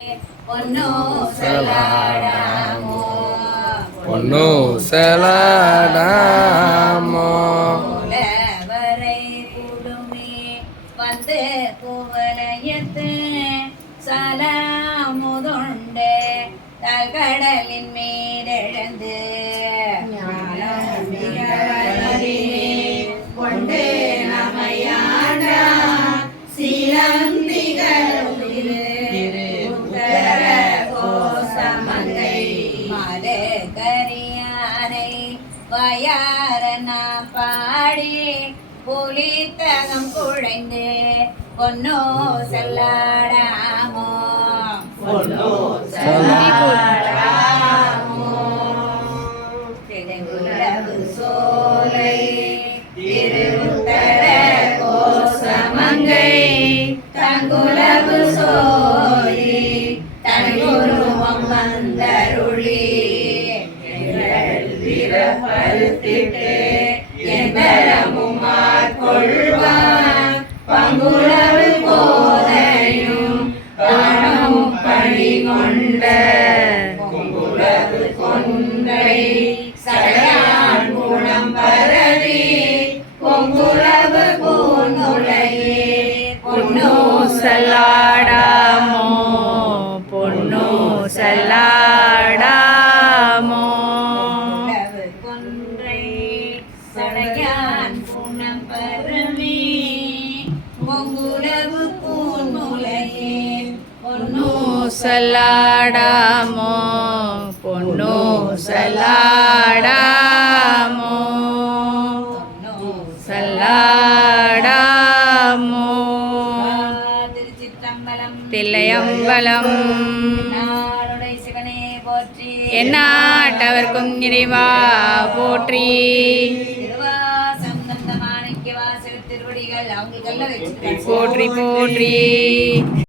பொன்னோ செலாடாமோ பொன்னோ செலாடாமோ வரை குடுமி வந்து குவலயத்து சலாமுதுண்டு தகடலின் மீதெழுந்து கொண்டு நமையான சிலந்திகள் கரியானை வயாரன பாடி புலித்தகம் குழைந்து பொன்னோ செல்லாடாமோ பொன்னோ செல்லாடாமோ திடங்குலவு சோலை திருத்தர கோசமங்கை தங்குலவு சோழி தன்குருவம் வந்தருளி பருத்திட்டு எந்தரமுமார் கொள்வார் பங்குளவு போதையும் பணமும் பணி கொண்ட பொங்குளவு கொன்றை சடையான் குணம் பரவி பொங்குளவு பூங்குலையே பொன்னோ செல்லாடாமோ பொன்னோ செல்லாடாமோ கொன்றை சடையான் குணம் பரவி பொங்குலவு பூன்முலையே பொன்னோ செல்லாடாமோ பொன்னோ செல்லாடாமோ செல்லாடாமோ திருச்சிற்றம்பலம் தில்லையம்பலம் நாளுடை சிவனே போற்றி எந்நாட்டவர்க்கும் இறைவா போற்றி திருவாசம் தந்த மாணிக்க வாசக திருவடிகள் அவங்களுக்கெல்லாம் வச்சுட்டு போற்றி போற்றி